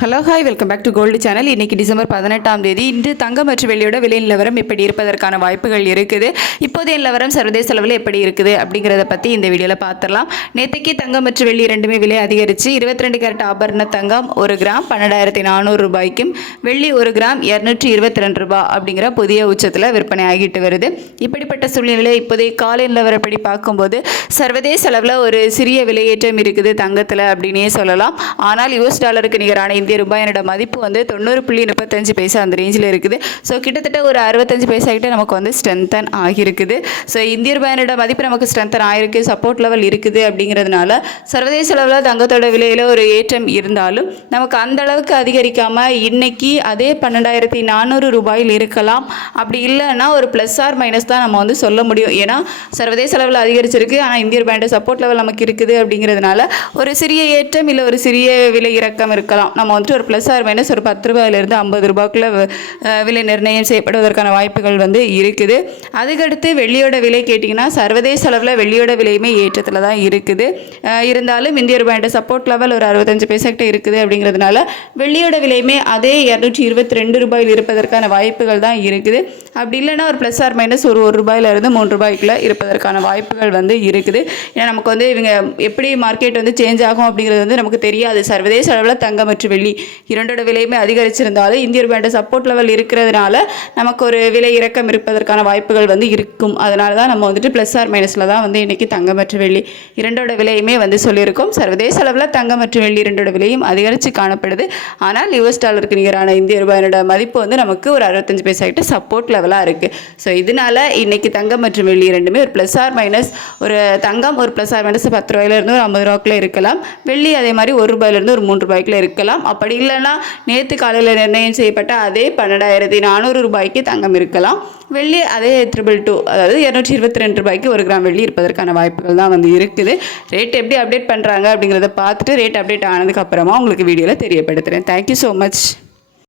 Hello hi welcome back to gold channel. இன்றைக்கி December 18ஆம் தேதி. இன்று தங்கம் மற்றும் வெள்ளியோட விலை நிலவரம் எப்படி இருப்பதற்கான வாய்ப்புகள் இருக்குது, இப்போதைய நிலவரம் சர்வதேச அளவில் எப்படி இருக்குது அப்படிங்கிறத பற்றி இந்த வீடியோவில் பார்த்துடலாம். நேற்றுக்கு தங்கம் மற்றும் வெள்ளி ரெண்டுமே விலை அதிகரித்து 22 கேரட் ஆபரண தங்கம் 1 கிராம் 12,400 ரூபாய்க்கும், வெள்ளி 1 கிராம் 222 ரூபாய் அப்படிங்கிற புதிய உச்சத்தில் விற்பனை ஆகிட்டு வருது. இப்படிப்பட்ட சூழ்நிலையில் இப்போதைய காலை நிலவரப்படி பார்க்கும்போது சர்வதேச அளவில் ஒரு சிறிய விலையேற்றம் இருக்குது தங்கத்தில் அப்படின்னே சொல்லலாம். ஆனால் US டாலருக்கு நிகரான இந்திய ரூபாயோட மதிப்பு வந்து 90.35 பைசா அந்த ரேஞ்சில் இருக்குது. ஸோ கிட்டத்தட்ட ஒரு 65 பைசா கிட்ட நமக்கு வந்து ஸ்ட்ரென்தன் ஆகியிருக்குது. ஸோ இந்திய ரூபாயோட மதிப்பு நமக்கு ஸ்ட்ரென்தன் ஆகிருக்கு, சப்போர்ட் லெவல் இருக்குது. அப்படிங்கிறதுனால சர்வதேச அளவில் தங்கத்தோட விலையில் ஒரு ஏற்றம் இருந்தாலும் நமக்கு அந்த அளவுக்கு அதிகரிக்காமல் இன்னைக்கு அதே 12,400 ரூபாயில் இருக்கலாம். அப்படி இல்லைன்னா ஒரு ப்ளஸ் ஆர் மைனஸ் தான் நம்ம வந்து சொல்ல முடியும். ஏன்னா சர்வதேச அளவில் அதிகரிச்சிருக்கு, ஆனால் இந்திய ரூபாயோட சப்போர்ட் லெவல் நமக்கு இருக்குது. அப்படிங்கிறதுனால ஒரு சிறிய ஏற்றம் இல்லை ஒரு சிறிய விலை இறக்கம் இருக்கலாம். நம்ம வந்துட்டு ஒரு ப்ளஸ் ஆர் மைனஸ் ஒரு 10 ரூபாயிலிருந்து 50 ரூபாய்க்குள்ள விலை நிர்ணயம் செய்யப்படுவதற்கான வாய்ப்புகள் வந்து இருக்குது. அதுக்கடுத்து வெள்ளியோட விலை கேட்டிங்கன்னா சர்வதேச அளவில் வெள்ளியோட விலையுமே ஏற்றத்தில் தான் இருக்குது. இருந்தாலும் இந்திய ரூபாயோட சப்போர்ட் லெவல் ஒரு 65 பைசா கிட்ட இருக்குது. அப்படிங்கிறதுனால வெள்ளியோட விலையுமே அதே 222 ரூபாயில் இருப்பதற்கான வாய்ப்புகள் தான் இருக்குது. அப்படி இல்லைன்னா ஒரு ப்ளஸ் ஆர் மைனஸ் ஒரு ரூபாயிலிருந்து 3 ரூபாய்க்குள்ள இருப்பதற்கான வாய்ப்புகள் வந்து இருக்குது. ஏன்னா நமக்கு வந்து இவங்க எப்படி மார்க்கெட் வந்து சேஞ்ச் ஆகும் அப்படிங்கிறது வந்து நமக்கு தெரியாது. சர்வதேச அளவில் தங்கம் மற்றும் வெள்ளி இரண்டோட விலையுமே அதிகரிச்சிருந்தாலும் இந்திய ரூபாயோட சப்போர்ட் லெவல் இருக்கிறதுனால நமக்கு ஒரு விலை இறக்கம் இருப்பதற்கான வாய்ப்புகள் வந்து இருக்கும். அதனால தான் நம்ம வந்துட்டு ப்ளஸ் ஆர் மைனஸில் தான் வந்து இன்றைக்கி தங்கம் மற்றும் வெள்ளி இரண்டோட விலையுமே வந்து சொல்லியிருக்கோம். சர்வதேச அளவில் தங்கம் மற்றும் வெள்ளி இரண்டோட விலையும் அதிகரித்து காணப்படுது. ஆனால் US டாலருக்கு நிகரான இந்திய ரூபாயோட மதிப்பு வந்து நமக்கு ஒரு 65 பைசா கிட்ட சப்போர்ட் லெவலாக இருக்குது. ஸோ இதனால இன்றைக்கி தங்கம் மற்றும் வெள்ளி ரெண்டுமே ஒரு ப்ளஸ் ஆர் மைனஸ் ஒரு தங்கம் ஒரு ப்ளஸ் ஆர் மைனஸ் 10 ரூபாயிலிருந்து ஒரு 50 ரூபாய்க்குள்ள இருக்கலாம். வெள்ளி அதே மாதிரி 1 ரூபாயிலிருந்து ஒரு 3 ரூபாய்க்குள்ள இருக்கலாம். அப்படி இல்லைன்னா நேற்று காலையில் நிர்ணயம் செய்யப்பட்ட அதே 12,400 ரூபாய்க்கு தங்கம் இருக்கலாம். வெள்ளி அதே 222 அதாவது 222 ரூபாய்க்கு 1 கிராம் வெள்ளி இருப்பதற்கான வாய்ப்புகள் தான் வந்து இருக்குது. ரேட் எப்படி அப்டேட் பண்ணுறாங்க அப்படிங்கிறத பார்த்துட்டு ரேட் அப்டேட் ஆனதுக்கப்புறமா உங்களுக்கு வீடியோவில் தெரியப்படுத்துகிறேன். Thank you so much.